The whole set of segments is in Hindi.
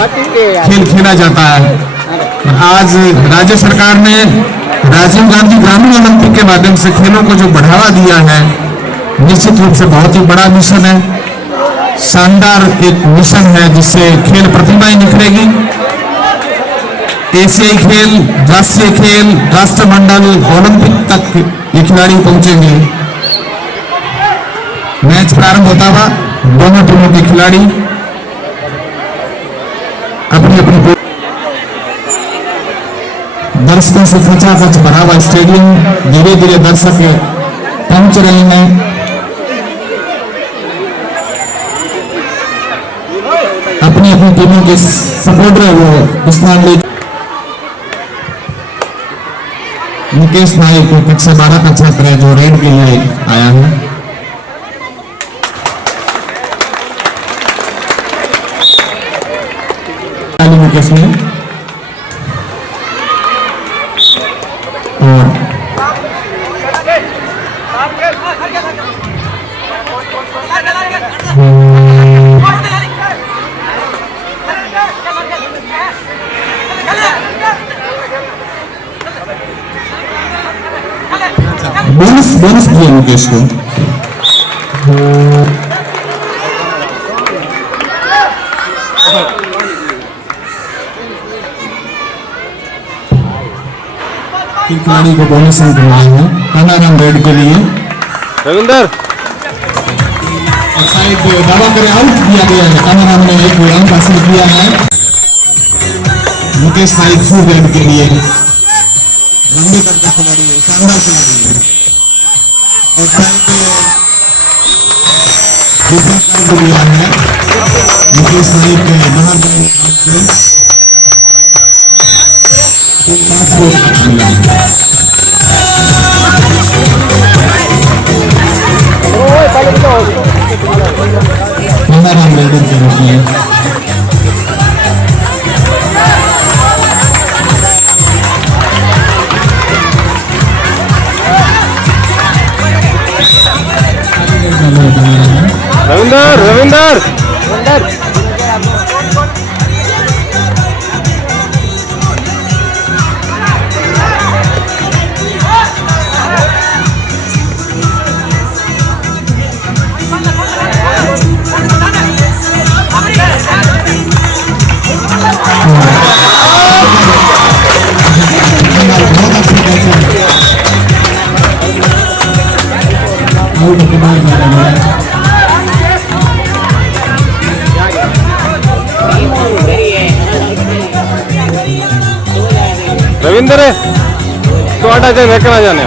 खेल खेला जाता है। आज राज्य सरकार ने राजीव गांधी ग्रामीण ओलंपिक के माध्यम से खेलों को जो बढ़ावा दिया है, निश्चित रूप से बहुत ही बड़ा मिशन है, शानदार एक मिशन है, जिससे खेल प्रतिभाएं निखरेगी। एशियाई खेल, राष्ट्रीय खेल, राष्ट्रमंडल, ओलंपिक तक ये खिलाड़ी पहुंचेंगे। मैच प्रारंभ होता हुआ दोनों टीमों के खिलाड़ी अपनी अपनी दर्शकों से खचाखच भरा हुआ स्टेडियम, धीरे धीरे दर्शक पहुंच रहे हैं। अपनी अपनी टीमों के सपोर्टर वो स्नान ले मुकेश नायक कक्षा 12 का छात्र है जो रेड के लिए आया है। मुकेश ने और बोनस दिया मुकेश को। खिलाड़ी को बोनस अंक मिले हैं कानाराम रेड के लिए। रविंदर शायद दावा करे आउट दिया गया है, कानाराम ने एक अंक हासिल किया है। मुकेश नायक फुल रेड के लिए लंबे कद का खिलाड़ी है, शानदार खिलाड़ी है और शायद दिया है मुकेश नायक के बाहर कानाराम रेड के रूप में रविंदर रविंदर तो आटा चाहिए देखना जाने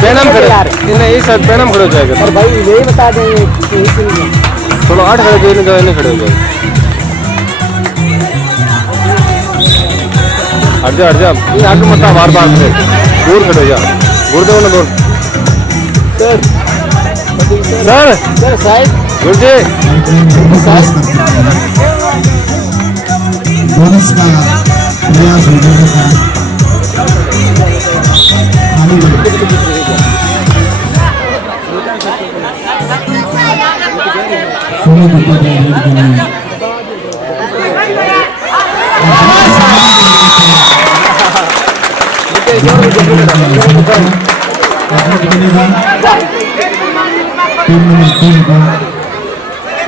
पैनम खड़े इन्हें इस साइड पैनम खड़े हो जाएगा और भाई यही बता देंगे थोड़ा 8 खड़े जो इन्हें खड़े हो जाएगा। हट जा ये आगे मत बार बार से दूर खड़े जा गुरुदेव ने दूर सर साइड गुरुजी बोनस का प्रयास हो जाएगा।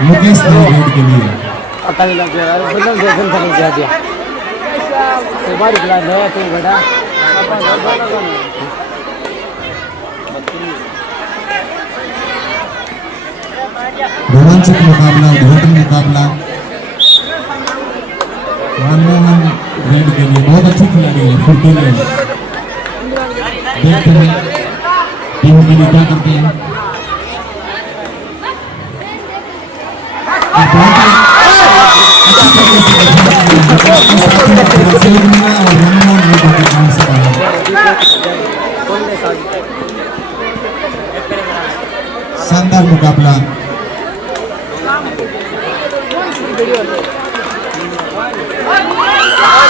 मुकेश नायक के लिए रोमांचक मुकाबला, उद्घाटन मुकाबला मनमोहन रेड के लिए बहुत अच्छी खिलाड़ी है, फुर्तीले है। देखते हैं टीम के लिए क्या करते हैं। और बहुत ही अच्छी तरीके से सहयोग मिला और रनों ने बहुत ध्यान से डाला। शानदार मुकाबला।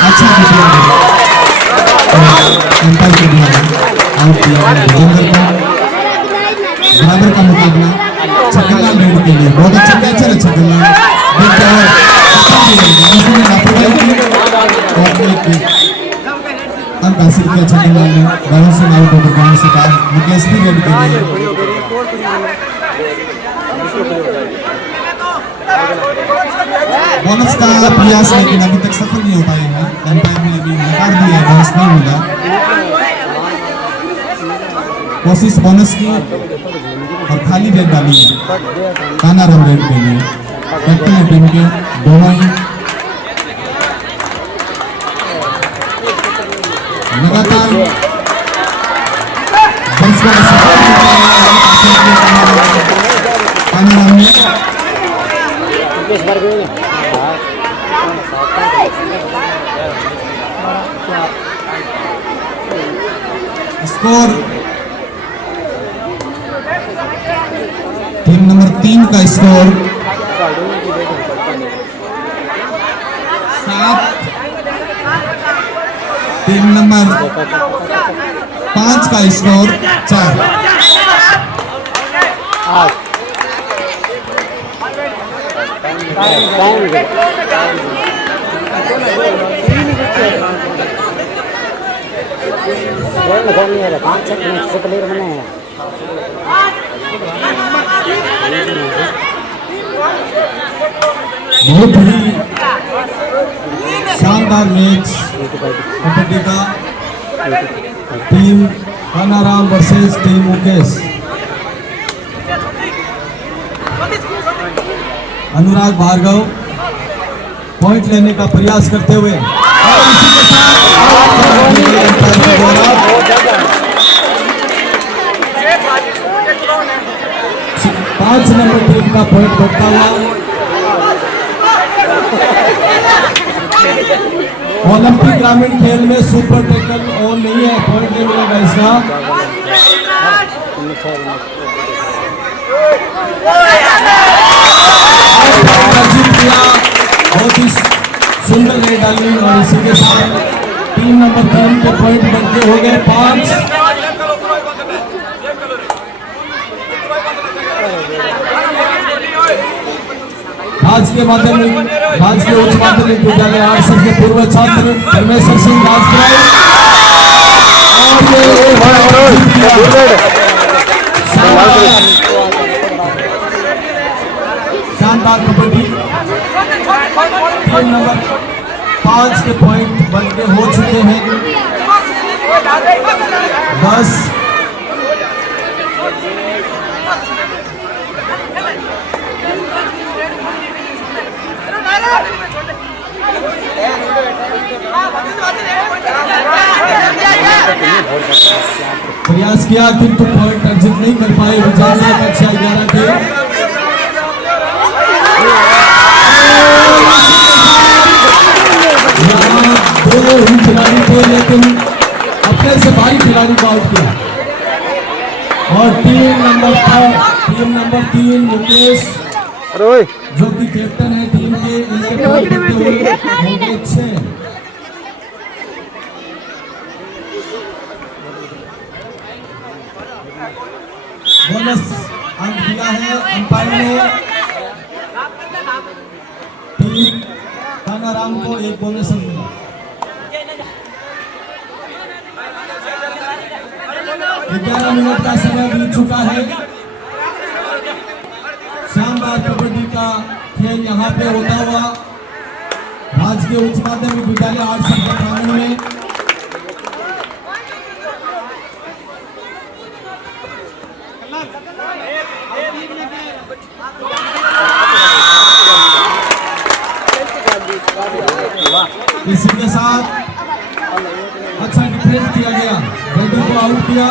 अच्छा एम्पायर के द्वारा आउट किया विजेंद्र को। बराबर का मुकाबला छक्करलाल रेड के लिए बहुत अच्छा कैचर है छक्करलाल देखते हैं उसने लापरवाही की और एक अंक हासिल किया छक्करलाल ने। राहुल सिंह आउट होकर ग्राउंड से बाहर। मुकेश भी रेड के लिए बोनस का प्रयास लेकिन अभी तक सफल नहीं हो पाए हैं। एम्पायर ने अभी नकार दिया है बोनस नहीं मिला। कोशिश बोनस की और खाली रेड डाली है कानाराम रेड के लिए। कैप्टन है टीम के दोनों ही लगातार दर्शकों का सपोर्ट कानाराम ने स्कोर टीम नंबर 3 का स्कोर 7, टीम नंबर 5 का स्कोर 4। बहुत ही शानदार मैच कबड्डी का। Team Kanaram versus team Mukesh. Anurag Bhargav point लेने का प्रयास करते हुए और इसी के साथ 5 नंबर टीम का पॉइंट बढ़ता हुआ। ओलंपिक ग्रामीण खेल में सुपर टैकल ऑन नहीं है, पॉइंट नहीं मिलेगा इसका। बहुत ही सुंदर रेड डाली और इसी के साथ टीम नंबर 3 के पॉइंट बनते हो गए 5। राजकीय माध्यमिक राजकीय उच्च माध्यमिक विद्यालय आरसर के पूर्व छात्र परमेश्वर सिंह राजपुराई शानदार कबड्डी। टीम नंबर 5 के पॉइंट बनके हो चुके हैं 10। प्रयास किया किंतु पॉइंट अर्जित नहीं कर पाए विजेंद्र कक्षा 11 के। दो ही खिलाड़ी थे लेकिन अपने से भारी खिलाड़ी को आउट किया। और टीम नंबर 3 मुकेश जो कि कैप्टन है टीम के, इनके पॉइंट बनते हुए हो गए 6। बोनस अंक दिया है अंपायर ने टीम कानाराम को 1 बोनस अंक मिला। 11 मिनट का समय बीत चुका है। शानदार कबड्डी का खेल यहाँ पे होता हुआ राजकीय उच्च माध्यमिक विद्यालय आरसर के प्रांगण में। इसी के साथ अच्छा डिफेंड किया गया, रेडी को आउट किया।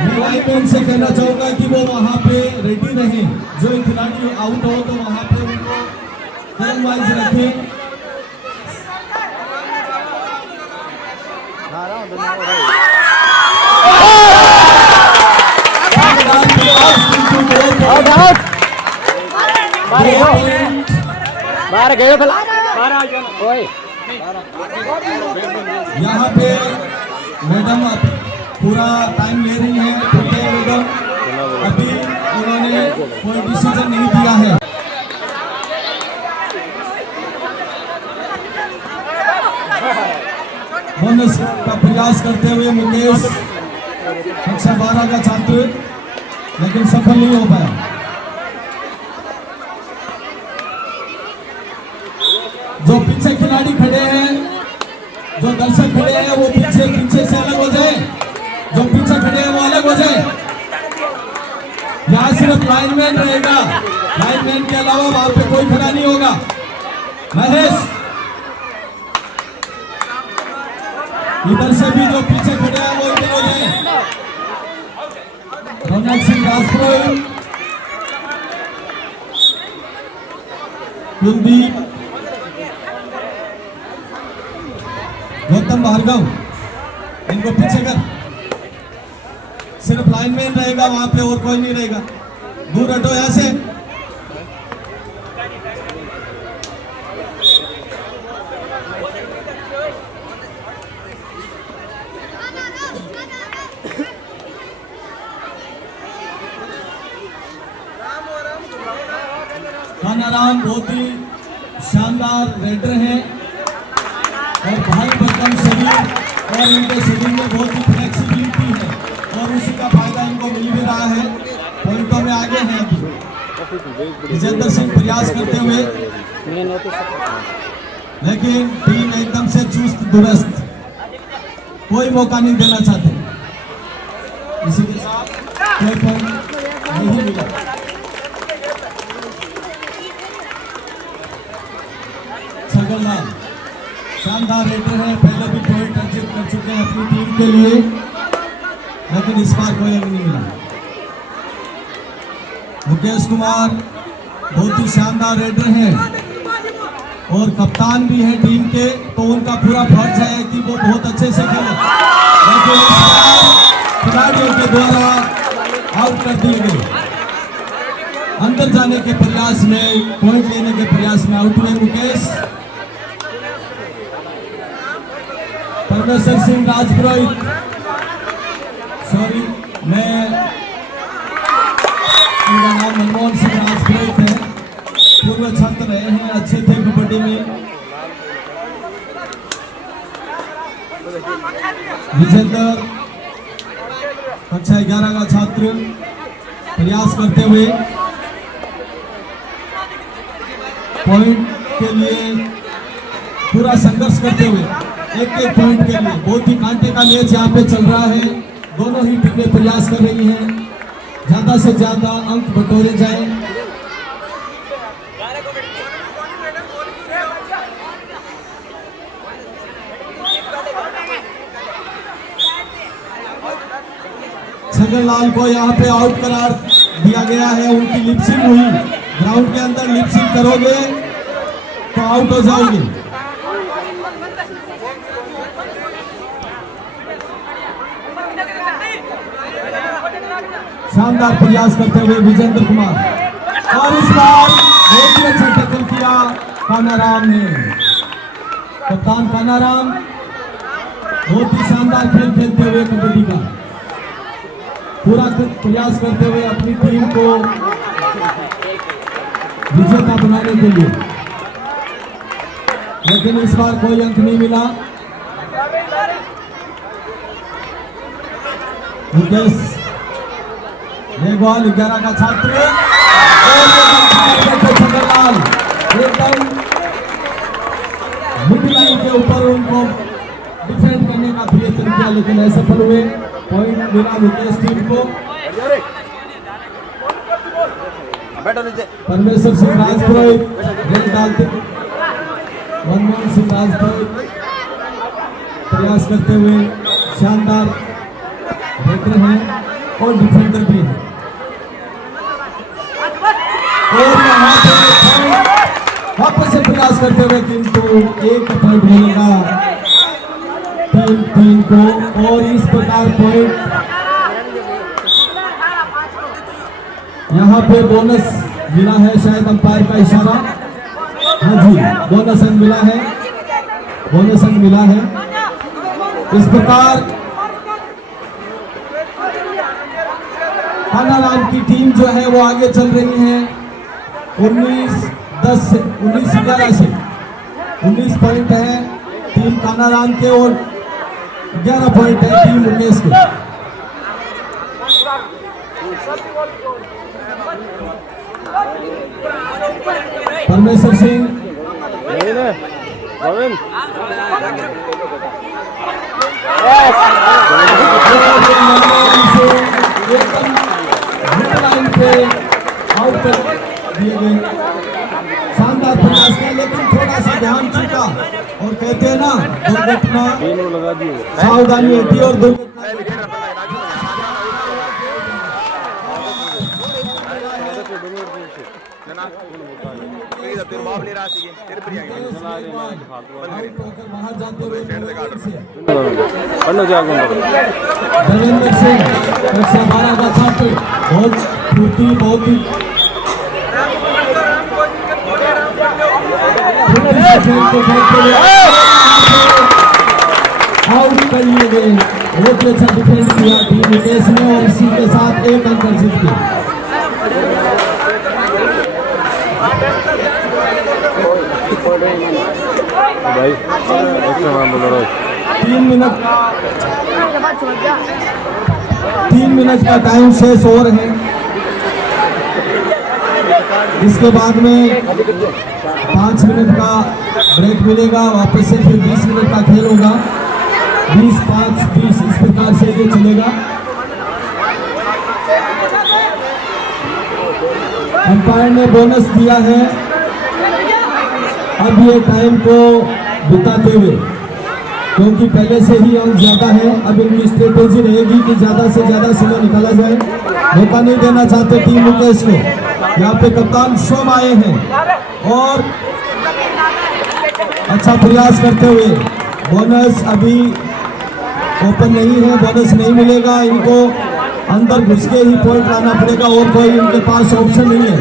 मैं लाइनमैन से कहना चाहूंगा कि वो वहां पे रेडी रहे, जो खिलाड़ी आउट हो तो वहां पे उनको टाइम वाइज रखें। बाहर गए बाहर आ जाओ। ओए यहाँ पे मैडम अब पूरा टाइम ले रही है, ठीक है मैडम, अभी उन्होंने कोई डिसीजन नहीं दिया है। बोनस का प्रयास करते हुए मुकेश कक्षा 12 का छात्र, लेकिन सफल नहीं हो पाया। जो पीछे खिलाड़ी खड़े हैं, जो दर्शक खड़े हैं, वो पीछे से अलग हो जाए। जो पीछे खड़े हैं वो अलग हो जाए। यहाँ सिर्फ लाइनमैन रहेगा, लाइनमैन के अलावा वहां पे कोई खड़ा नहीं होगा। महेश, इधर से भी जो पीछे खड़े हैं वो इधर हो जाए। रौनक सिंह राजपुरोहित, कुलदीप, गौतम भार्गव, इनको पीछे कर। सिर्फ लाइनमैन रहेगा वहां पे, और कोई नहीं रहेगा। दूर हटो यहां से। कानाराम बहुत ही शानदार रेडर हैं और भारी भरकम शरीर, और इनके शरीर में बहुत ही फ्लेक्सिबिलिटी है, और उसी का फायदा इनको मिल भी रहा है। पॉइंटों में आगे हैं अभी विजेंद्र सिंह प्रयास करते हुए, लेकिन टीम एकदम से चुस्त दुरुस्त, कोई मौका नहीं देना चाहते। इसी के साथ कोई पॉइंट नहीं मिला। छगनलाल शानदार रेडर है, पहले भी पॉइंट अर्जित कर चुके हैं अपनी टीम के लिए, लेकिन इस बार कोई अंक नहीं मिला। मुकेश कुमार बहुत ही शानदार रेडर हैं और कप्तान भी हैं टीम के, तो उनका पूरा फर्ज है कि वो बहुत अच्छे से खेले, लेकिन इस बार खिलाड़ियों के द्वारा आउट कर दिए गए। अंदर जाने के प्रयास में, पॉइंट लेने के प्रयास में आउट हुए मुकेश। परमेश्वर सिंह राजपुरोहित, सॉरी, मैं उनका नाम मनमोहन सिंह राजपुरोहित है, पूर्व छात्र रहे हैं, अच्छे थे कबड्डी में। विजेंद्र कक्षा 11 का छात्र प्रयास करते हुए पॉइंट के लिए पूरा संघर्ष करते हुए, एक पॉइंट के लिए। बहुत ही कांटे का मैच यहाँ पे चल रहा है, दोनों ही टीमें प्रयास कर रही हैं ज्यादा से ज्यादा अंक बटोरे जाए। छगनलाल को यहाँ पे आउट करार दिया गया है, उनकी लिपसिंग हुई। ग्राउंड के अंदर लिपसिंग करोगे तो आउट हो जाओगे। शानदार प्रयास करते हुए विजेंद्र कुमार, और इस बार बहुत ही अच्छा टैकल किया कानाराम ने। कप्तान कानाराम बहुत ही शानदार खेल खेलते हुए कबड्डी का पूरा प्रयास करते हुए अपनी टीम को विजेता बनाने के लिए, लेकिन इस बार कोई अंक नहीं मिला। मुकेश मेघवाल 11 का छात्र, छगनलाल एकदम मिड लाइन के ऊपर उनको डिफेंड करने का प्रयत्न किया, लेकिन असफल हुए। पॉइंट मिला मुकेश टीम को। परमेश्वर सिंह राजपुरोहित गेंद डालते, मनमोहन सिंह राजपुरोहित प्रयास करते हुए शानदार रेडर हैं। और डिफेंडर भी है। और यहाँ पे वापस से प्रयास करते हुए किंतु एक पॉइंट मिलेगा टीम को और इस प्रकार पॉइंट यहाँ पे बोनस मिला है, शायद अंपायर का इशारा, हाँ जी बोनस अंक मिला है, बोनस अंक मिला है। इस प्रकार कानाराम की टीम जो है वो आगे चल रही है 19-11 से 19 पॉइंट है टीम कानाराम के और 11 पॉइंट है टीम मुकेश के। परमेश्वर सिंह लाइन पे आउट कर दिए गए, शानदार प्रयास किया लेकिन थोड़ा सा ध्यान चूका और कहते हैं ना दुर्घटना सावधानी होती और दुर्घटना बाहर जाते हुए देवेंद्र सिंह कक्षा 12 का छात्र बहुत फुर्ती बहुत ही आउट कर लिए गए। बहुत अच्छा डिफेंड किया टीम मुकेश ने और इसी के साथ एक अंक अर्जित किया। भाई 3 मिनट का टाइम शेष हो रहे हैं। इसके बाद में 5 मिनट का ब्रेक मिलेगा, वापस से फिर 20 मिनट का खेल होगा। 20-5-20 इस प्रकार से ये चलेगा। अंपायर ने बोनस दिया है अब ये टाइम को बिताते हुए, क्योंकि पहले से ही अंक ज्यादा है। अब इनकी स्ट्रेटेजी रहेगी कि ज्यादा से ज्यादा समय निकाला जाए, मौका नहीं देना चाहते टीम मुकेश को। यहाँ पे कप्तान सोम आए हैं और अच्छा प्रयास करते हुए बोनस अभी ओपन नहीं है, बोनस नहीं मिलेगा इनको, अंदर घुस के ही पॉइंट लाना पड़ेगा और कोई इनके पास ऑप्शन नहीं है।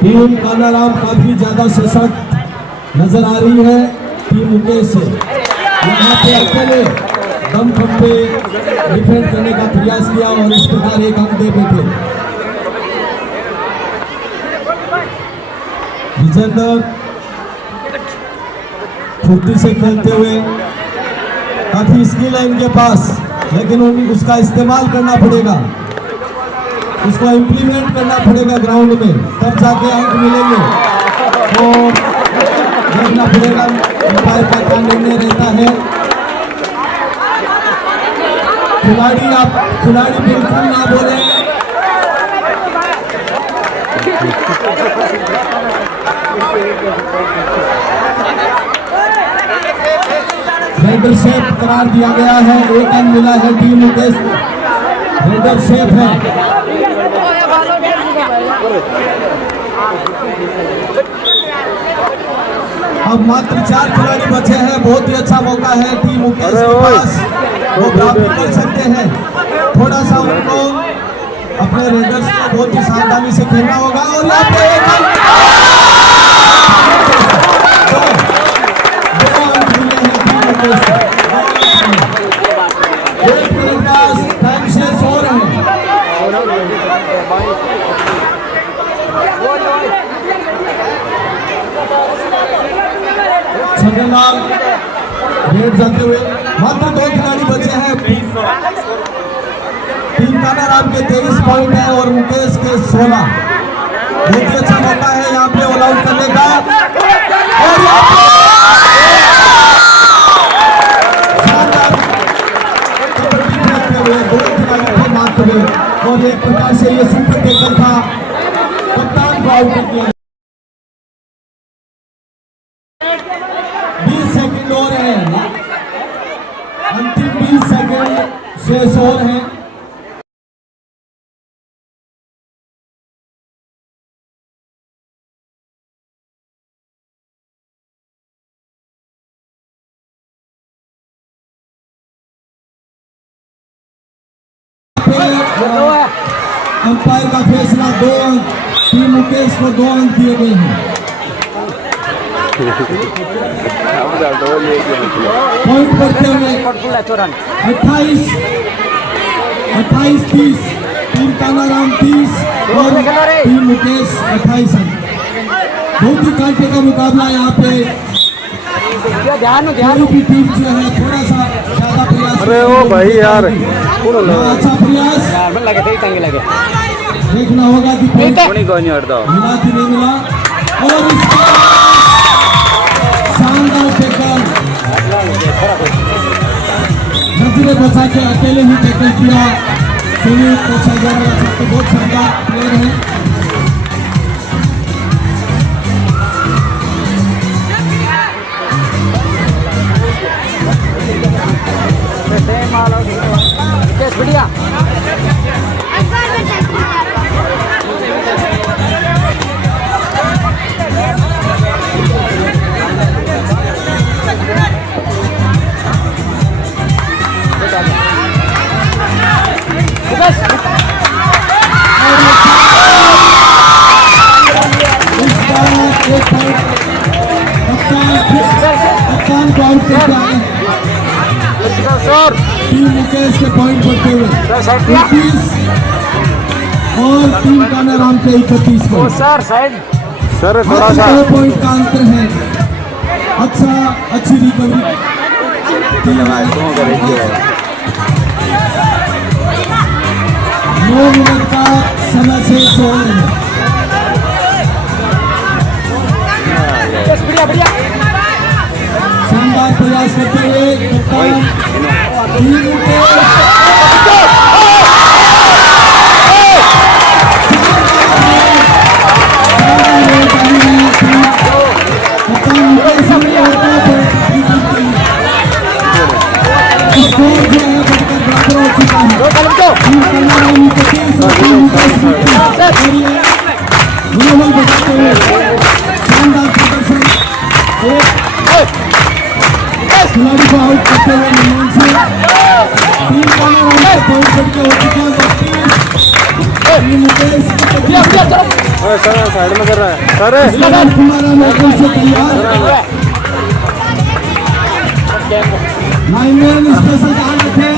टीम कानाराम काफी ज्यादा सशक्त नजर आ रही है टीम मुकेश से। यहाँ पे अकेले दम पे डिफेंड करने का प्रयास किया और इस प्रकार एक अंक दे बैठे। विजेंदर फुर्ती से खेलते हुए, काफी स्किल है इनके पास, लेकिन उसका इस्तेमाल करना पड़ेगा, उसको इम्प्लीमेंट करना पड़ेगा ग्राउंड में, तब जाके अंक मिलेंगे। तो देखना पड़ेगा अंपायर का क्या निर्णय रहता है। खिलाड़ी बिल्कुल ना बोले। रेडर शेप करार दिया गया है, एक अंक मिला है टीम मुकेश को। रेडर शेप है। अब मात्र 4 खिलाड़ी बचे हैं, बहुत ही अच्छा मौका है टीम मुकेश के पास, वो प्राप्त कर सकते हैं। थोड़ा सा उनको अपने रेडर्स को बहुत ही सावधानी से खेलना होगा और यहाँ पे एक अंक मिले हैं टीम मुकेश को। 1 मिनट का टाइम शेष हो रहे हैं। छगनलाल रेड जाते हुए, मात्र 2 खिलाड़ी बचे हैं। टीम कानाराम के 23 पॉइंट है और मुकेश के 16। बहुत ही अच्छा मौका है यहाँ पे ऑल आउट करने का और शानदार कबड्डी खेलते हुए 2 खिलाड़ी थे मात्र में और एक प्रकार से ये सुपर टेकल था, कप्तान को आउट किया। 20 सेकंड और है। शेष और हैं। अंपायर का फैसला 2 अंक, टीम मुकेश को 2 अंक दिए गए हैं। पॉइंट बढ़ते हुए 28-30, टीम कानाराम 30 और टीम मुकेश 28 अंक। बहुत ही कांटे का मुकाबला यहाँ पे। कोई भी टीम जो है थोड़ा सा ज्यादा प्रयास। अरे ओ भाई यार, अच्छा प्रयास देखना होगा कि मिला कि नहीं मिला। और इसके शानदार टैकल, नजरें बचा के अकेले ही टैकल किया सुनील कोचा जरा सबको बहुत शानदार प्लेयर है। बढ़िया कप्तान को आउट करके आए टीम मुकेश के पॉइंट बढ़ते हुए 30 और टीम कानाराम के 31 पॉइंट। सर थोड़ा सा 2 पॉइंट का अंतर है। अच्छी रिकवरी की है। 9 मिनट का समय से 100 है। शानदार प्रयास करते हुए कप्तान टीम मुकेश स्कोर जो है बढ़कर बराबर हो चुका है। टीम कानाराम 31 और टीम मुकेश 32 मनोबल बढ़ाते हुए शानदार प्रदर्शन। खिलाड़ी को आउट करते हुए मनमोहन सिंह। टीम कानाराम के पॉइंट बढ़के हो चुके हैं 32, टीम मुकेश सर साइड में कर रहा है सर। कुमार मैदान से तैयार। लाइनमैन स्पेशल ध्यान रखें।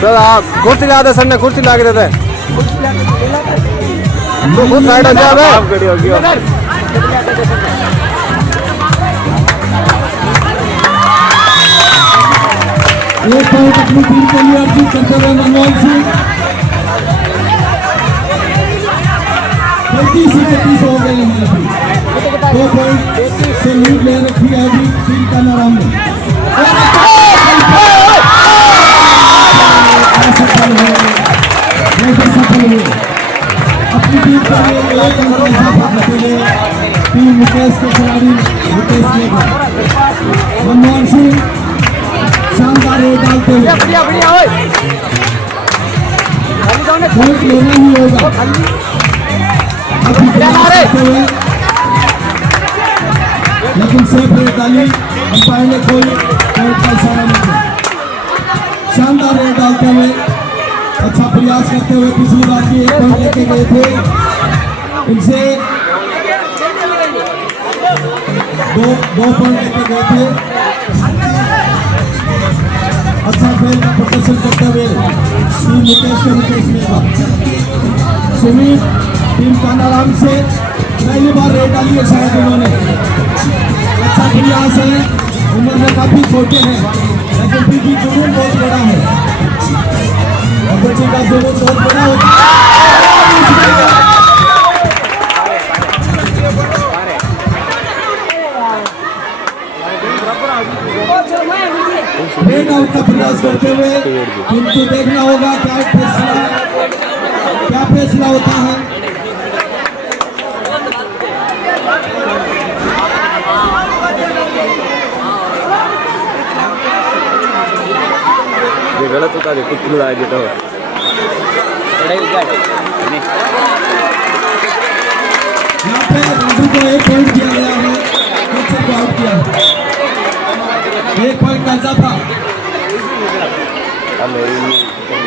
सर आप कुर्सी ला दे, सर ने कुर्सी ला के देते खुद साइड हो जाए। आप खड़ी होगी एक पॉइंट अपनी टीम के लिए अर्जित करते हुए मनमोहन सिंह 35 हो गए हैं अभी। 2 पॉइंट से लीड ले रखी है अभी टीम कानाराम ने। सफल हुए अपनी टीम के लिए 1 अंक इजाफा करते हुए टीम मुकेश के खिलाड़ी मुकेश ने मनमोहन सिंह शानदार रेड डालते हुए पॉइंट लेना ही होगा। अभी करते हुए लेकिन सेफ रेड डाली, अंपायर ने कोई पॉइंट का इशारा नहीं किया। शानदार रेड डालते हुए अच्छा प्रयास करते हुए पिछली बार भी 1 पॉइंट लेके गए थे। इनसे 2 पॉइंट लेके गए थे। अच्छा खेल का प्रदर्शन करते हुए टीम मुकेश ने सुमित टीम कानाराम से पहली बार रेड डाली है शायद उन्होंने। अच्छा प्रयास है, उम्र में काफी छोटे हैं लेकिन फिर भी जुनून बहुत बड़ा है और बच्चे का जुनून बहुत बड़ा होता है। रेड आउट का प्रयास करते हुए किंतु देखना होगा क्या फैसला होता है। गलत होता है कुछ लड़ा देता हो यहाँ पे राजू को 1 पॉइंट दिया गया है, कोच को आउट किया, 1 पॉइंट का इजाफा।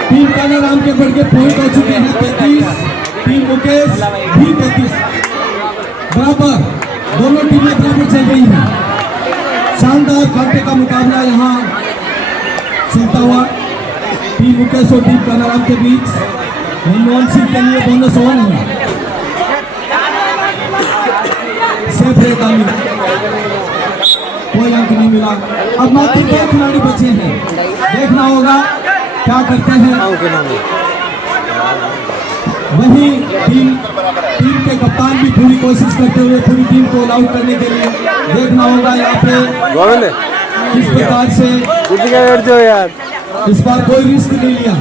टीम कानाराम के बढ़ के पॉइंट हो चुके हैं 33, टीम मुकेश भी 33, बराबर, दोनों टीमें बराबर चल रही हैं। शानदार कांटे का मुकाबला यहाँ चलता हुआ टीम मुकेश और टीम कानाराम के बीच। मनमोहन सिंह के लिए बोनस 1 है, सेफ रेट डाली, कोई अंक नहीं मिला। अब मात्र 2 खिलाड़ी बचे हैं, देखना होगा क्या करते हैं। वही टीम के कप्तान भी पूरी कोशिश करते हुए पूरी टीम को ऑल आउट करने के लिए, देखना होगा यहाँ पे किस प्रकार से। यार इस बार कोई रिस्क नहीं लिया,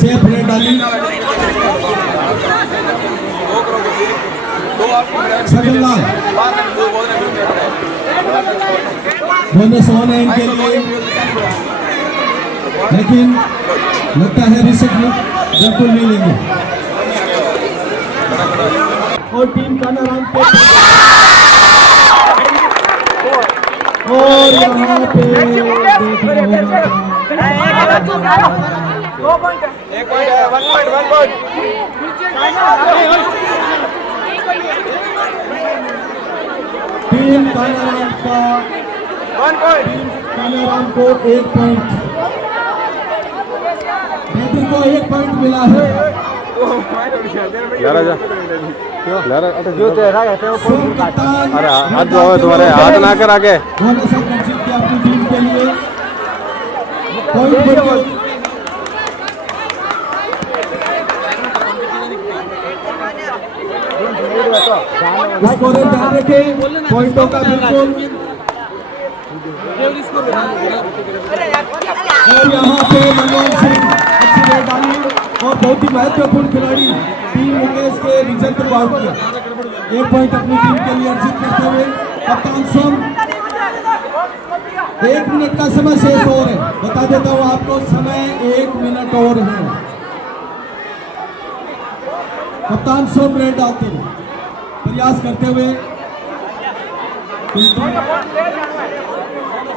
सेफ रेट डाली। छगनलाल बोनस 1 है इनके लिए, लेकिन लगता है रिस्क बिल्कुल नहीं लेंगे। और टीम कानाराम के और यहाँ पे टीम कानाराम को 1 पॉइंट, बैटर को 1 पॉइंट मिला है। अरे हाथ जो है तुम्हारे हाथ ना कर आगे बोनस जीत किया अपनी टीम के लिए, पॉइंट बढ़ गया। स्कोर ध्यान रखें पॉइंटों का बिल्कुल। और यहाँ पे मनमोहन सिंह अच्छी रेड डाली और बहुत ही महत्वपूर्ण खिलाड़ी टीम मुकेश के रिजल्ट को आउट किया, 1 पॉइंट अपनी टीम के लिए अर्जित करते हुए कप्तान सोम 1 मिनट का समय शेष और है, बता देता हूँ आपको, समय 1 मिनट और है। कप्तान सोम रेड डालते हुए प्रयास करते हुए,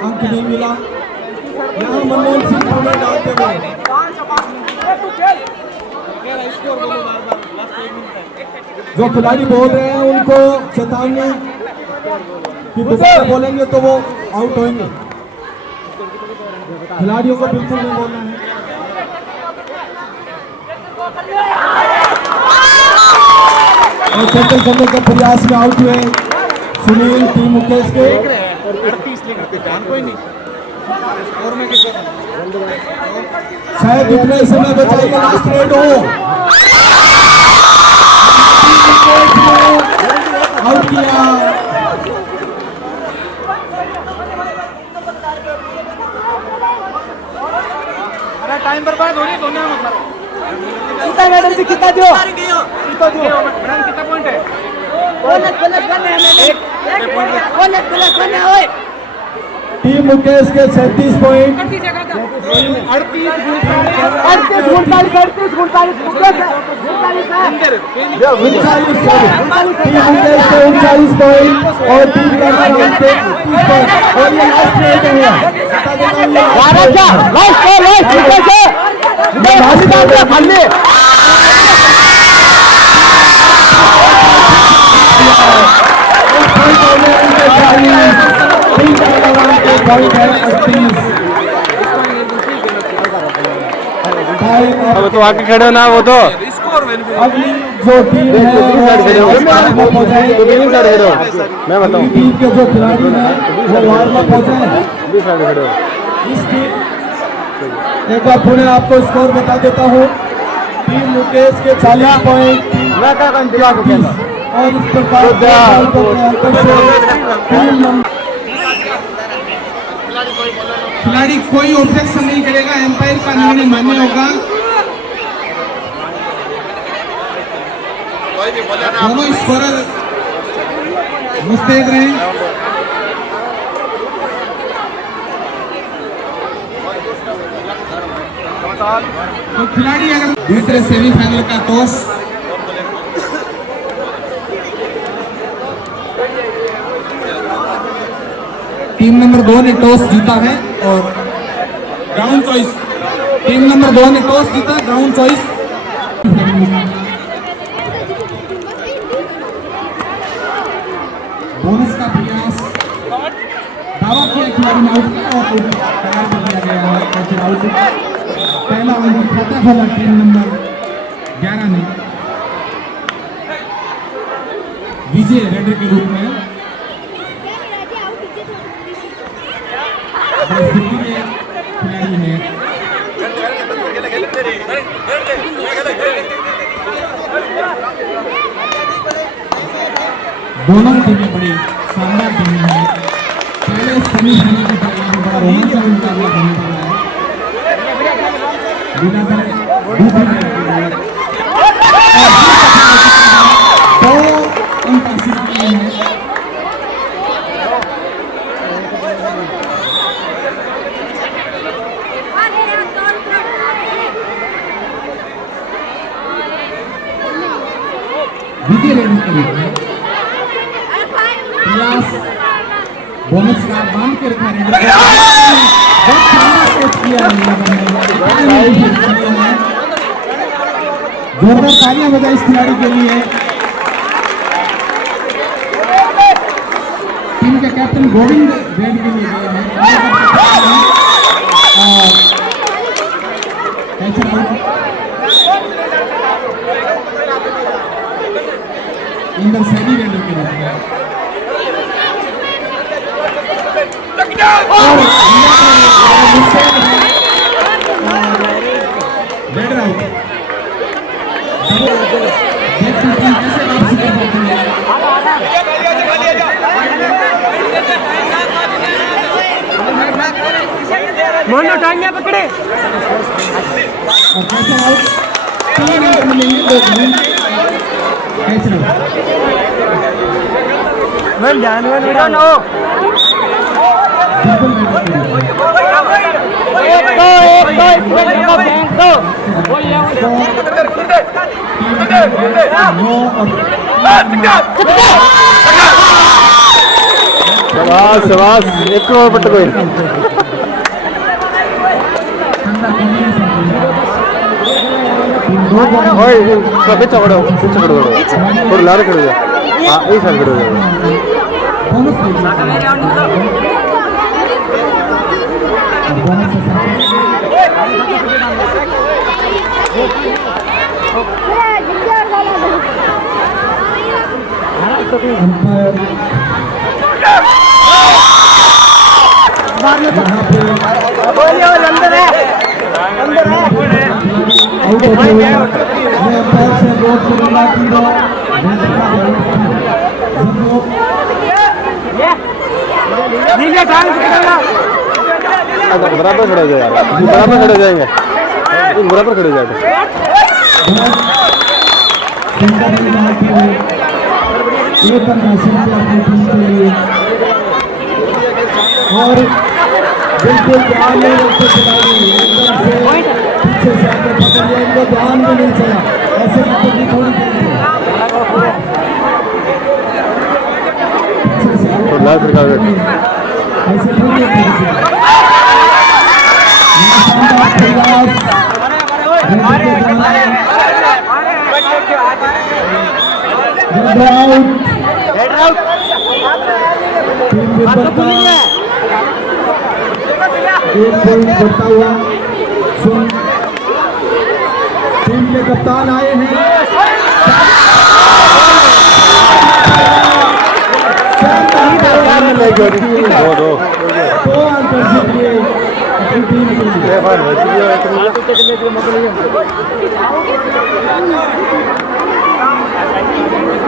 अंक नहीं मिला। यहाँ मनमोहन सिंह को रेड डालते हुए जो खिलाड़ी बोल रहे हैं उनको चेतावनी कि दोबारा बोलेंगे तो वो आउट होंगे, खिलाड़ियों को बिल्कुल नहीं बोलना है। और टैकल करने के प्रयास में आउट हुए सुनील टीम मुकेश के। शायद इतने समय बचाएगा, लास्ट रेड हो, आउट किया। टाइम बर्बाद हो रही दोनों मतलब कितना मैडम से कितना दो मैडम कितना पॉइंट है टीम मुकेश के 37 पॉइंट, 39 पॉइंट और टीम कानाराम के 30 पॉइंट। और ये लास्ट रेड अब तो आके खड़े हो ना वो तो अगली जो टीम है मैं बताऊँ टीम के जो खिलाड़ी हैं वो वार्म अप हो जाए। इस टीम एक बार पुणे आपको स्कोर बता देता हूँ, टीम मुकेश के 40 पॉइंट और इस प्रकार खिलाड़ी कोई ऑब्जेक्शन नहीं करेगा, एम्पायर का निर्णय मान्य होगा। दोनों स्कोरर मुस्तैद रहे। तो खिलाड़ी अगर दूसरे सेमीफाइनल का टॉस टीम नंबर 2 ने टॉस जीता है और ग्राउंड चॉइस टीम नंबर 2 ने टॉस जीता, ग्राउंड चॉइस। बोनस का प्रयास दावा किया खिलाड़ी ने आउट किया और आउट करार कर दिया गया है। कैचर आउट पहला अंक खाता खोला टीम नंबर 11 ने विजय रेडर के रूप में खिलाड़ी है। दोनों टीमें बड़ी शानदार टीमें हैं। पहले सेमीफाइनल की तैयारी बड़ा रोमांचक मुकाबला होने वाला है। विजेता दूसरी दो अंक हासिल किए हैं। विजय रेडर के रूप में प्रयास बोनस का बांध के रखा रेडर बहुत शानदार कैच किया है। जोरदार तालियां बजाई इस खिलाड़ी के लिए। टीम के कैप्टन गोविंद रेड के लिए गए हैं और catcher out Inder Saini raider के रूप में रेडर आउट। कैसे वापसी कर पाते हैं मोनो टांगे पकड़े और कैचर आउट। 3 अंक मिलेंगे 2 गेंद कैचर आउट। मैम ध्यान में नहीं नो शाबाश एक और बट कोई ओए पीछे पकड़ो और लारे खड़े जा हां इस साइड खड़े जा अंदर है बराबर खड़े हो जाए, बराबर खड़े हो जाएंगे, बराबर खड़े हो जाएंगे। और बिल्कुल ध्यान नहीं रखते खिलाड़ी पीछे से आके पकड़ लिया, इनको ध्यान में नहीं चला। ऐसे की थोड़ी ऐसे थोड़ी एक पॉइंट बढ़ता हुआ सुन टीम के कप्तान आए हैं। दो अंक जीत लिए अपनी टीम के लिए।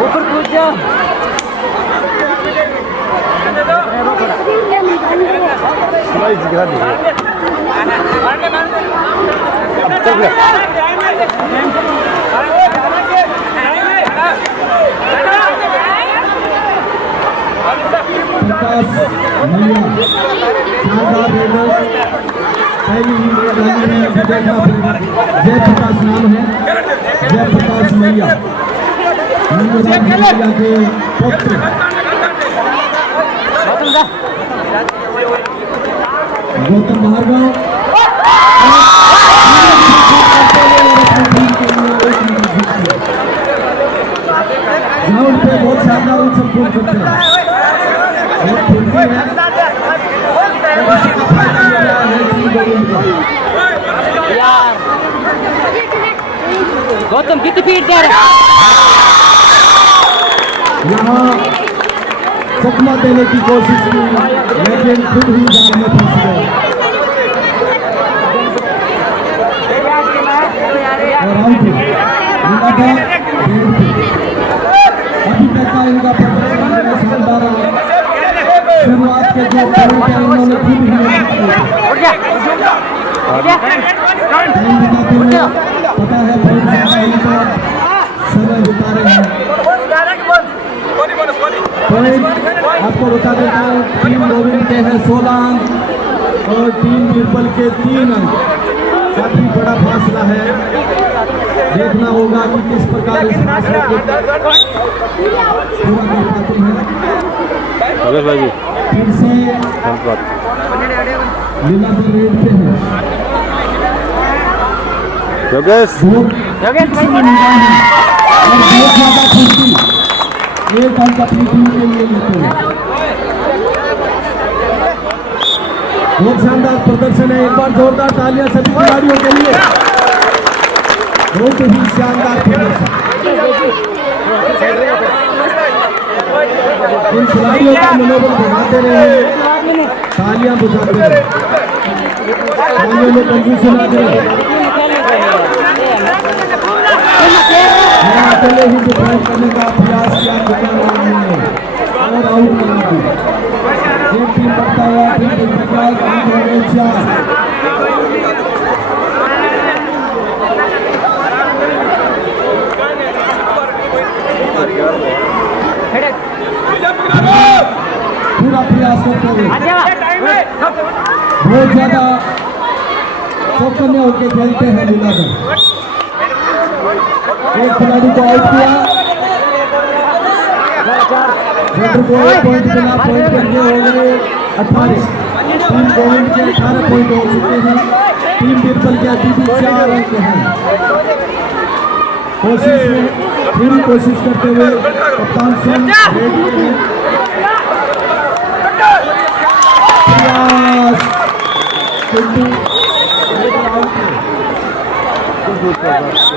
ऊपर कूद जा प्रकाश मलिया शानदार रेडर पहली ही मेजबानी में अभी देखना पड़ेगा। जयप्रकाश नाम है, जयप्रकाश मैया, नंदराम मैया के पुत्र। गौतम भार्गव ग्राउंड पे बहुत शानदार उछल कूद करते हैं। बहुत फुर्ती है। और इसका फायदा मिल रहा है टीम गोविंद को। गौतम कितनी फीट दे रहा है? यहाँ चकमा देने की कोशिश की, लेकिन खुद ही जाल में फंस गए और आउट हुए। अभी तक का इनका प्रदर्शन शानदार है। शुरुआत के जो पॉइंट है इन्होंने खुद ही टाइम बिताते हुए, पता है पॉइंट ज्यादा है तो समय बिता रहे हैं। पॉइंट आपको बता देता हूँ, टीम गोविंद के हैं 16 अंक और टीम बीरबल के 3 अंक। काफी बड़ा फासला है। देखना होगा कि किस प्रकार इस फासले को पूरा कर पाते हैं। योगेश भाई जी फिर से लीलाधर रेड पे है। योगेश योगेश भाई और बहुत ज्यादा फुर्ती, एक अंक अपनी टीम के लिए लेते हैं। बहुत शानदार प्रदर्शन है। एक बार जोरदार तालियां सभी खिलाड़ियों के लिए। बहुत ही शानदार प्रदर्शन। इन खिलाड़ियों का मनोबल बढ़ाते रहे, तालियां बजाते रहे, तालियों में कंजूसी ना करें। अकेले ही डिफेंड करने का प्रयास किया और आउट करना दिया। एक टीम बढ़ता हुआ टीम पूरा प्रयास करते हुए बहुत ज्यादा चौकन्ने होकर खेलते हैं लीलाधर। एक खिलाड़ी को आउट किया, को 1 पॉइंट बिना पॉइंट करके हो गए 18। टीम गोविंद के 18 पॉइंट हो चुके हैं। टीम बीरबल के अभी भी 4 अंक हैं। कोशिश में पूरी कोशिश करते हुए कप्तान सिंह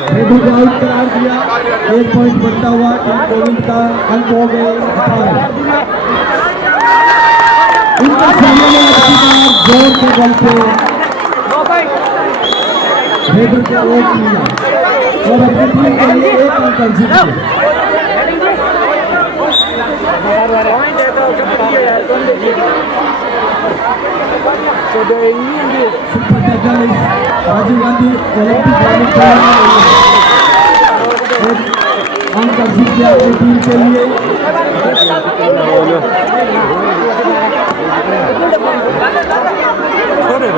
रेडू को आउट करार दिया। 1 पॉइंट बढ़ता हुआ टीम गोविंद का अंक हो गए 18। उनका सामने जोर के बल पे रेडू को रोक लिया और अपनी टीम के लिए 1 अंक जीत गए। Super tigers Rajiv Gandhi Olympic अंक जीत गया अपनी टीम के लिए।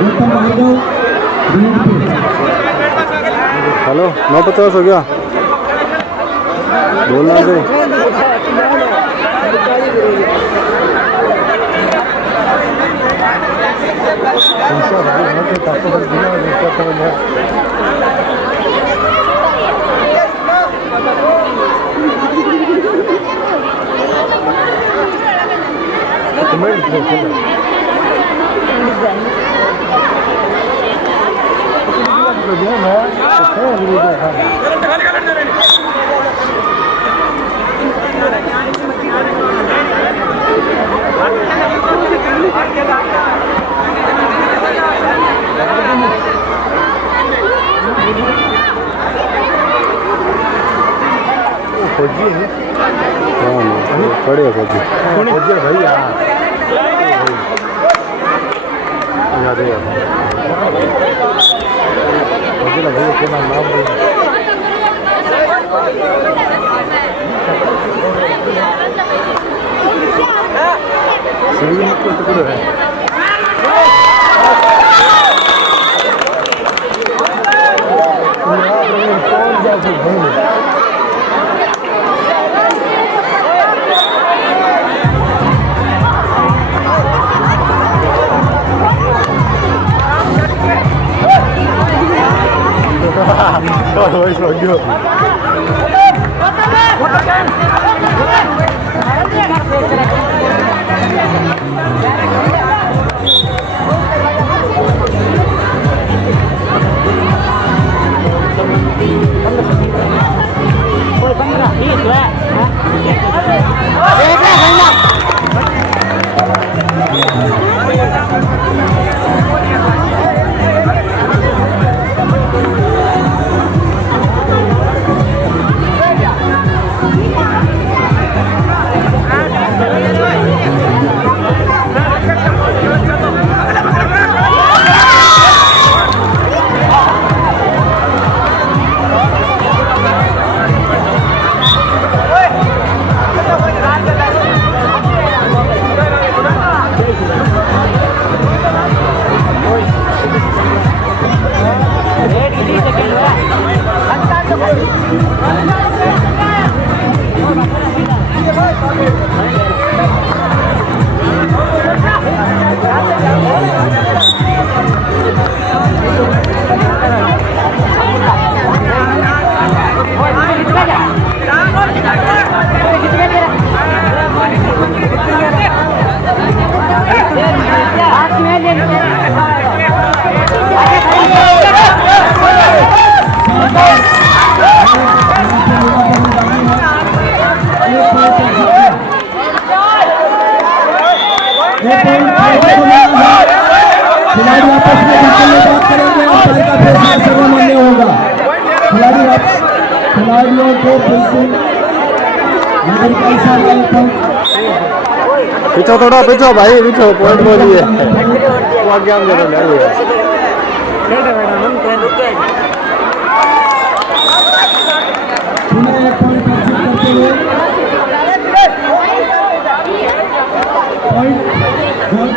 गौतम भार्गव हेलो 9:50 हो गया, बोलना दे। फौजी है, खड़े हो फौजी भैया भैया के नाम है। खिलाड़ी आपस में बात करेंगे और का फैसला सर्वमान्य होगा। खिलाड़ियों को बिल्कुल पीछो थोड़ा पीछो भाई पीछो पॉइंट बोलिए वो आगे हम जरूर ले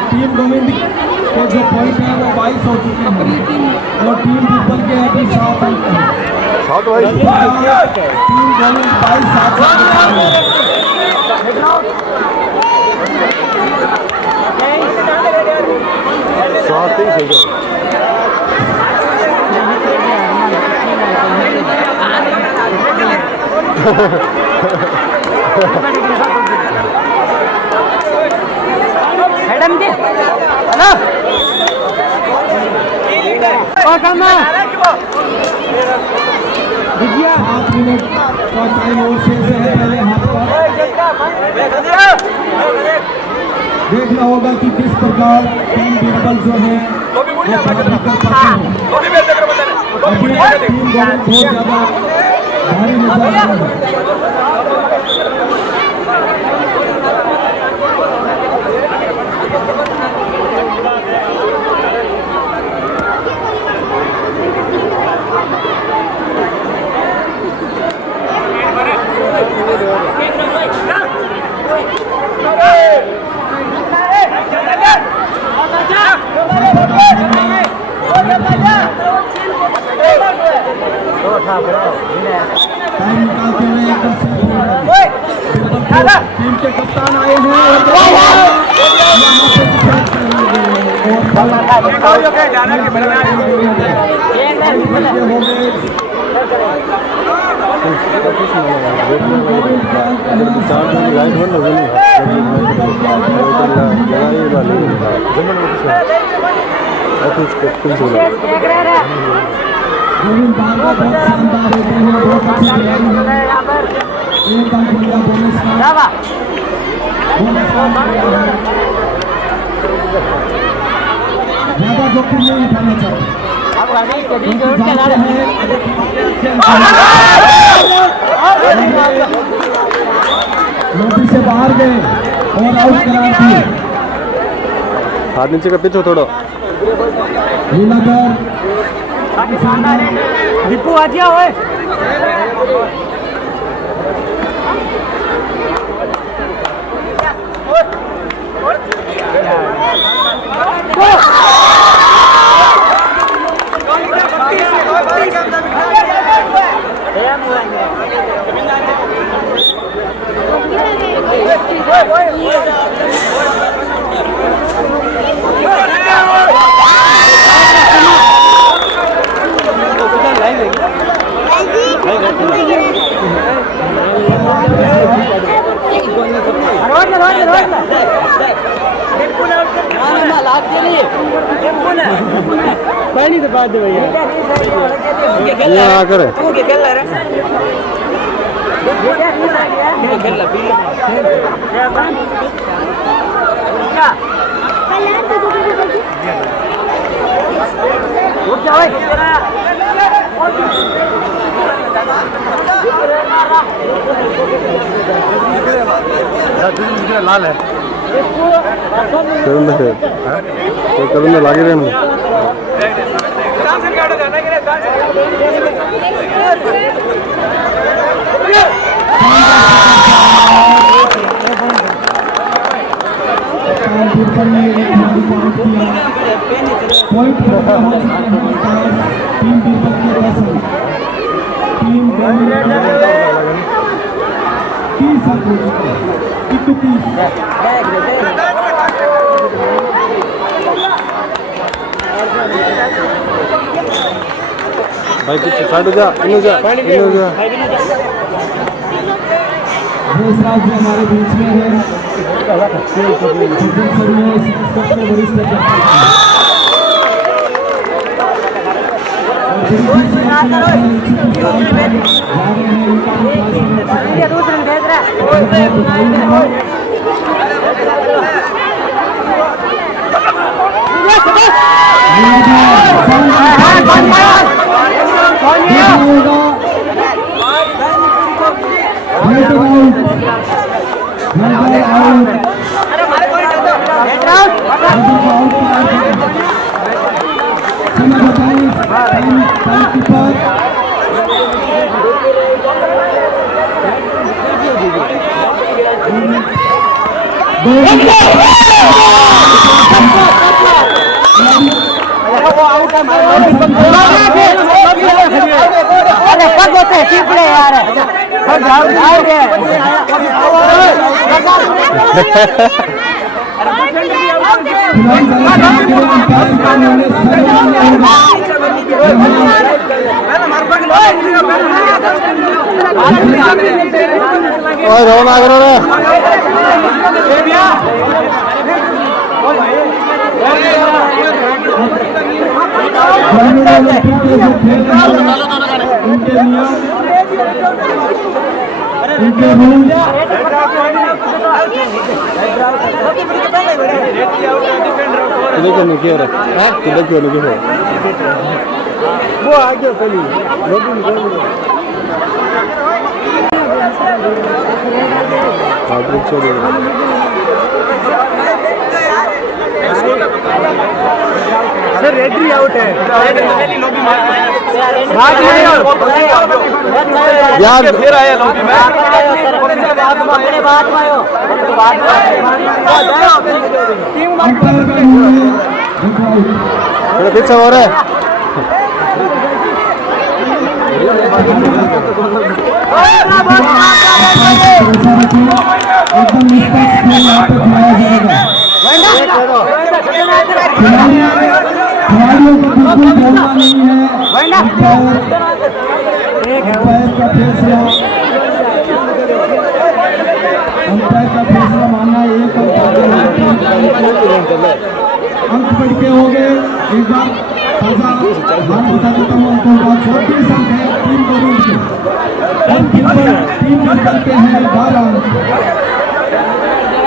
टीम गोविंद के जो पॉइंट है वो 22 हो चुके हैं और टीम पीपल के अभी 7 अंक हैं। टीम गोविंद 22 मैडम जी हेलो और करना 7 मिनट का टाइम और शेष है पहले हाथ पर। देखना होगा कि किस प्रकार टीम बीरबल जो है वो प्रदर्शन कर पाते हैं। अभी टीम बहुत ज्यादा भारी नजर आ रही है। टाइम निकालते हुए टीम के कप्तान आए हैं गोविंद बारगा बहुत शानदार होते हैं, बहुत अच्छे खिलाड़ी हैं। एक अंक मिला बोनस का ज्यादा जोखिम नहीं उठाना चाहिए। नोटिस से बाहर गए और आउट करार दिए। हाथ नीचे का पीछे थोड़ा लीलाधर दीपू आ गया ओए पानी तो बाद भैया ये आकर लाल है करूँ लागे रहे पॉइंट बराबर हो चुके हैं टीम बीरबल के 10 अंक टीम 30 अंक हो चुके हैं 30 भाई पीछे साइड हो जा इन हो जा भोसराज जी हमारे बीच में है वरिष्ठ अरे कब होते हैं चिपड़े यार रोना करो उनके रूल्स देखो नहीं किया रहा देखो नहीं किया वो आगे चली रेडी आउट है यार फिर आया पीछे हो रहे एकदम निष्पक्ष खेल यहाँ पे खिलाया जाएगा खिलाड़ियों को बिल्कुल बोलना नहीं है अंपायर का फैसला मानना एक अंक बढ़ के हो गए एक बार ताजा हाथ बता देता हूँ अंकों का 34 अंक है टीम गोविंद के और टीम बीरबल के हैं 12 अंक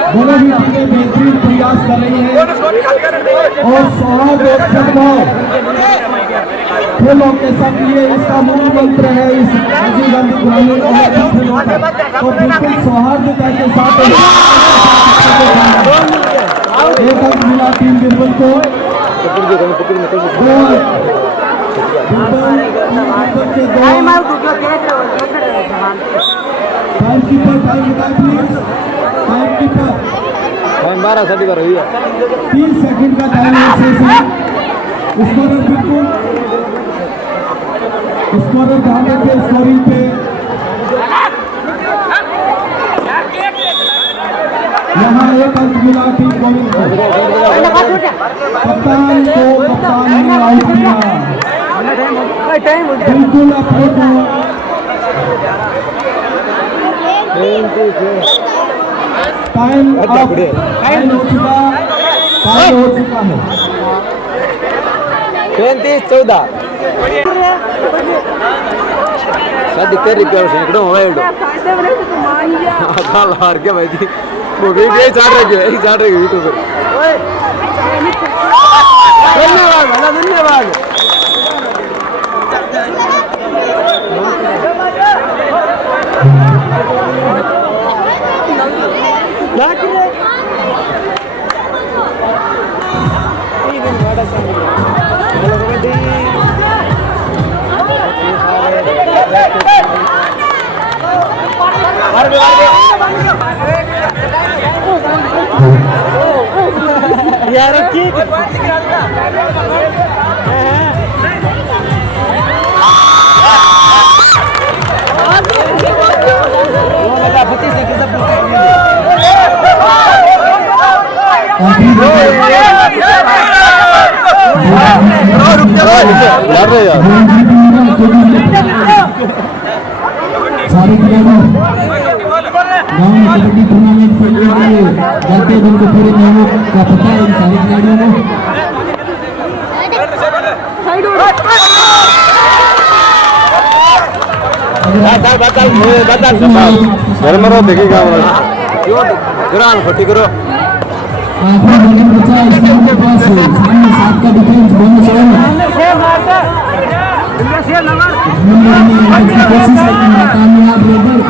दोनों ही टीमें बेहतरीन प्रयास कर रही हैं और सौरभ और सद्भाव खेलों के सब ये इसका मूल मंत्र है इस राजीव गांधी ग्रामीण ओलंपिक खेलों का तो बिल्कुल सौहार्दता के साथ एक अंक मिला टीम बीरबल को टाइम कीपर टाइम बताए प्लीज टाइम कीपर 12 सेकंड कर रही है 30 सेकंड का टाइम है स्कोरर बिल्कुल स्कोरर ध्यान रखिए स्कोरिंग पे यहाँ एक अंक मिला टीम गोविंद को कप्तान ने आउट किया बिल्कुल अपने को टाइम हो चुका टाइम हो चुका है 34-14 शादी कर रही है सैकड़ों मोबाइल काल हार के भाई जी वो वीडियो चाट रही है यूट्यूब पे धन्यवाद धन्यवाद यार ठीक सारे खिलाड़ी गांव में कबड्डी टूर्नामेंट खेलने के लिए जाते हैं जिनको पूरे नियमों का पता है इन सारे खिलाड़ियों को देखेगा ग्राम फटी करो आखिरी लेकिन बचा स्टैंड के पास सामने 7 का डिफेंस बोनस कोशिश लेकिन नाकामयाब रेडर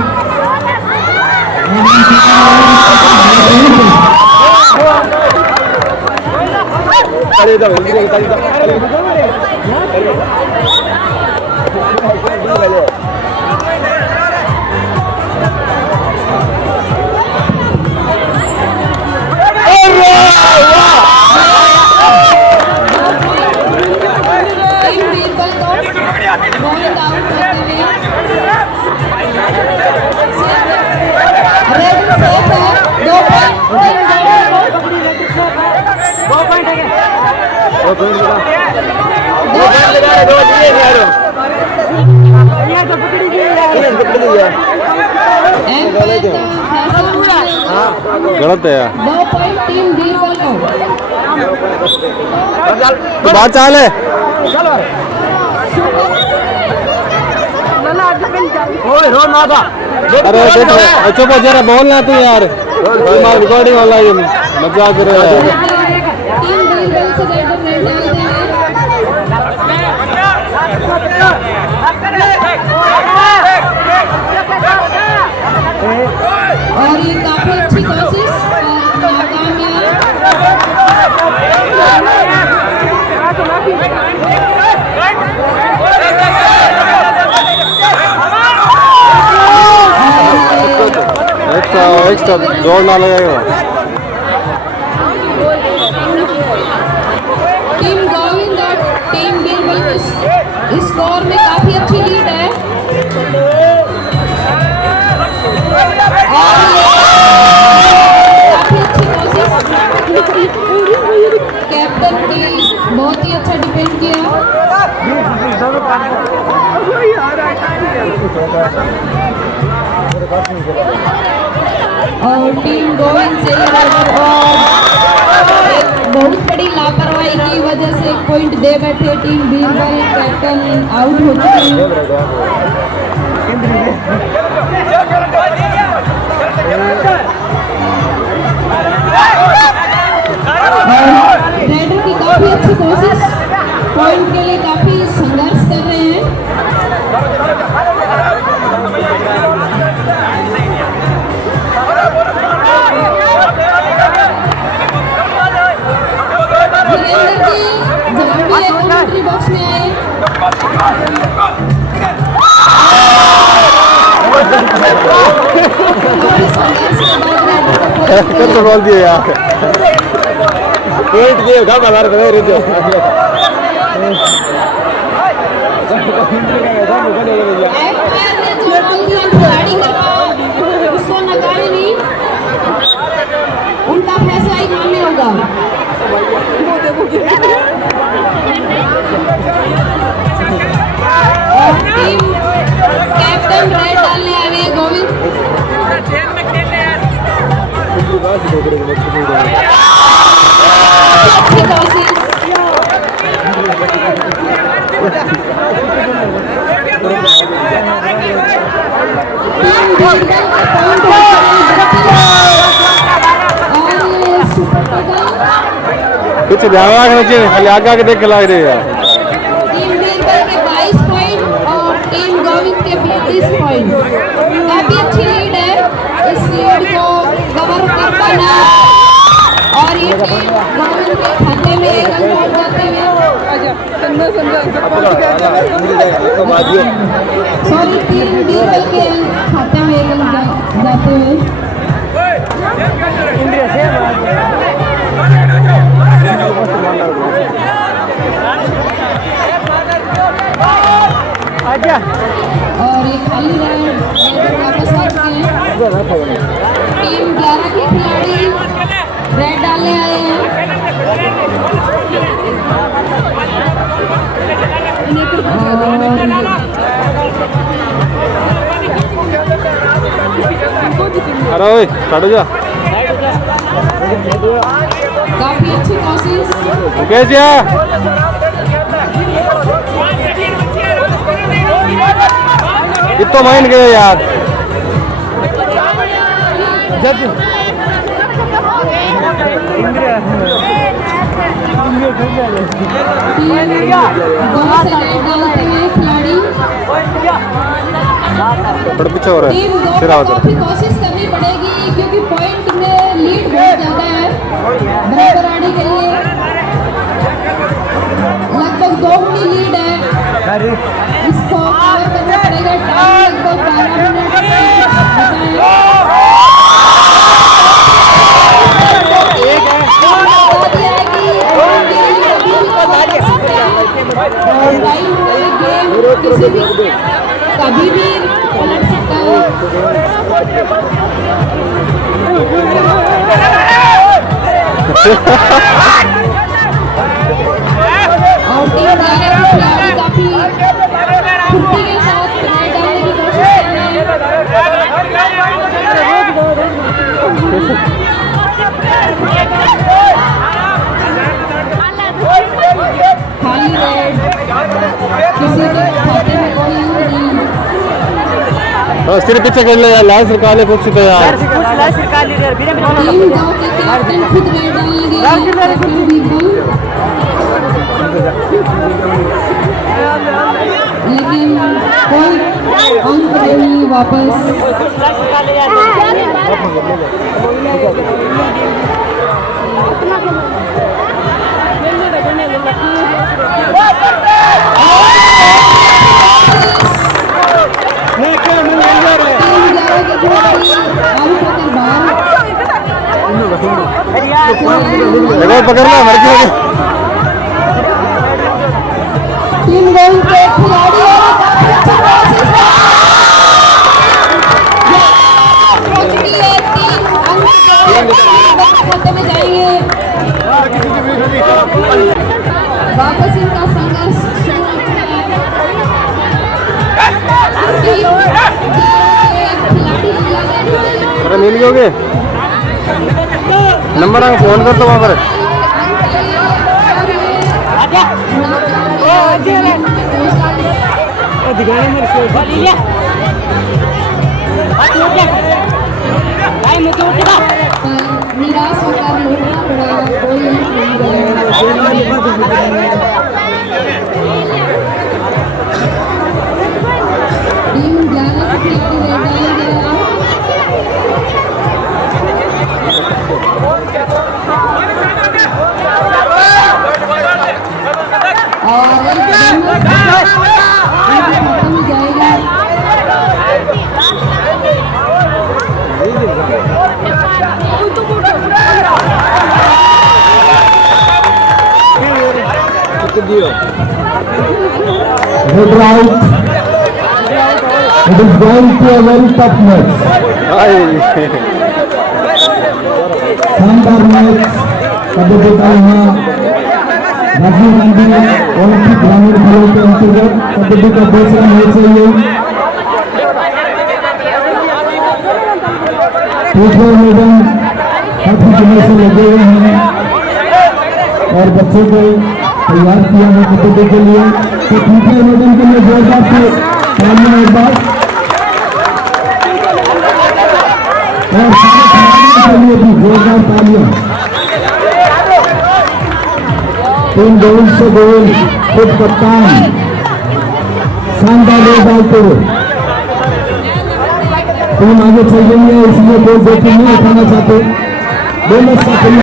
अरे गलत है यार 2 पॉइंट टीम बीरबल को तो बात चाल है अरे देखो चुप हो जरा बोलना तू यार रिकॉर्डिंग ऑनलाइन मजाक कर रहा है टीम बीरबल से रेडर रेड डालते हैं और ये काफी अच्छी कोशिश एक्स्ट्रा जोर ना लगेगा टीम गोविंद और टीम बीरबल इस स्कोर में काफी अच्छी लीड है कैप्टन की बहुत ही अच्छा डिफेंड किया और टीम गोविंद से बहुत बड़ी लापरवाही की वजह से एक पॉइंट दे बैठे टीम बीरबल कैप्टन आउट हो चुके हैं रेडर की काफी अच्छी कोशिश पॉइंट के लिए काफी संघर्ष कर रहे हैं वीरेंद्र जी जवाबी कमेंट्री बॉक्स में आए तो बोल दिए यार पॉइंट दिए का बाजार कर रहे थे खिलाड़ी कर पाओ उसको नकारे नहीं उनका फैसला ही मान्य होगा और टीम कैप्टन रेड डालने आ रहे हैं गोविंद से ध्यान रखना चाहिए, खाली आगे आगे देख के ला रहे यार। टीम बीरबल के 22 पॉइंट और टीम गोविंद के 32 पॉइंट। काफी अच्छी लीड है, इस लीड को कवर कर पाना और ये टीम गोविंद के खाते में एक अंक पहुंच जाते हुए, सॉरी टीम बीरबल के खाते में एक अंक जाते हुए। और ये खाली वापस आ चुके हैं। टीम 11 के खिलाड़ी रेड डालने आए हैं। अरे ओए स्टार्ट हो जा। काफी अच्छी कोशिश। मुकेश जा इतना माइंड गए यार। दोनों से रेड डालते हुए खिलाड़ी। बड़ा पीछे हो रहा टीम है, दो सिरा को उधर। काफी कोशिश करनी पड़ेगी क्योंकि पॉइंट में लीड बहुत ज्यादा है बराबर आने के लिए। लगभग 2 गुनी लीड है, इसको कवर करना पड़ेगा। टाइम लगभग 12 मिनट बचा है। कभी भी पलट सकता है। और टीम 11 के खिलाड़ी काफी फुर्ती के साथ रेड डालने की कोशिश कर रहे हैं। खाली रेड, किसी के खाते में कोई अंक नहीं। बस तेरे पीछे कर ले यार, लाल सरकार कुछ तो यार। टीम 2 के कैप्टन खुद रेड डालेंगे, कैप्टन बीरबल। लेकिन कोई अंक नहीं वापस। पकड़ना मर्जी हो गई। टीम गोविंद के खिलाड़ी खाते में जाएंगे। वापस इनका संघर्ष अरे मिल गए नंबर आगे फोन कर तो वहाँ पर। निराश होकर लौटना पड़ा, कोई नहीं टीम 11 से खिलाड़ी रेड डाला गया। और खत्म जाएगा। Red right. It is going to a very tough match. शानदार मैच कबड्डी का यहाँ राजीव गांधी ओलंपिक ग्रामीण खेलों के अंतर्गत कबड्डी का दूसरा मैच है ये। टीचर मैडम काफी समय से लगे हुए हैं और बच्चों को तैयार किया है कबड्डी के लिए। तो टीचर मैडम के लिए जोरदार से तालियां एक बार, और सारे खिलाड़ियों के लिए भी जोरदार तालियां। टीम गोविंद से गोल, खुद कप्तान शानदार गोल डालते हुए टीम आगे चल रही है, इसलिए कोई जोखिम नहीं उठाना चाहते। बोनस का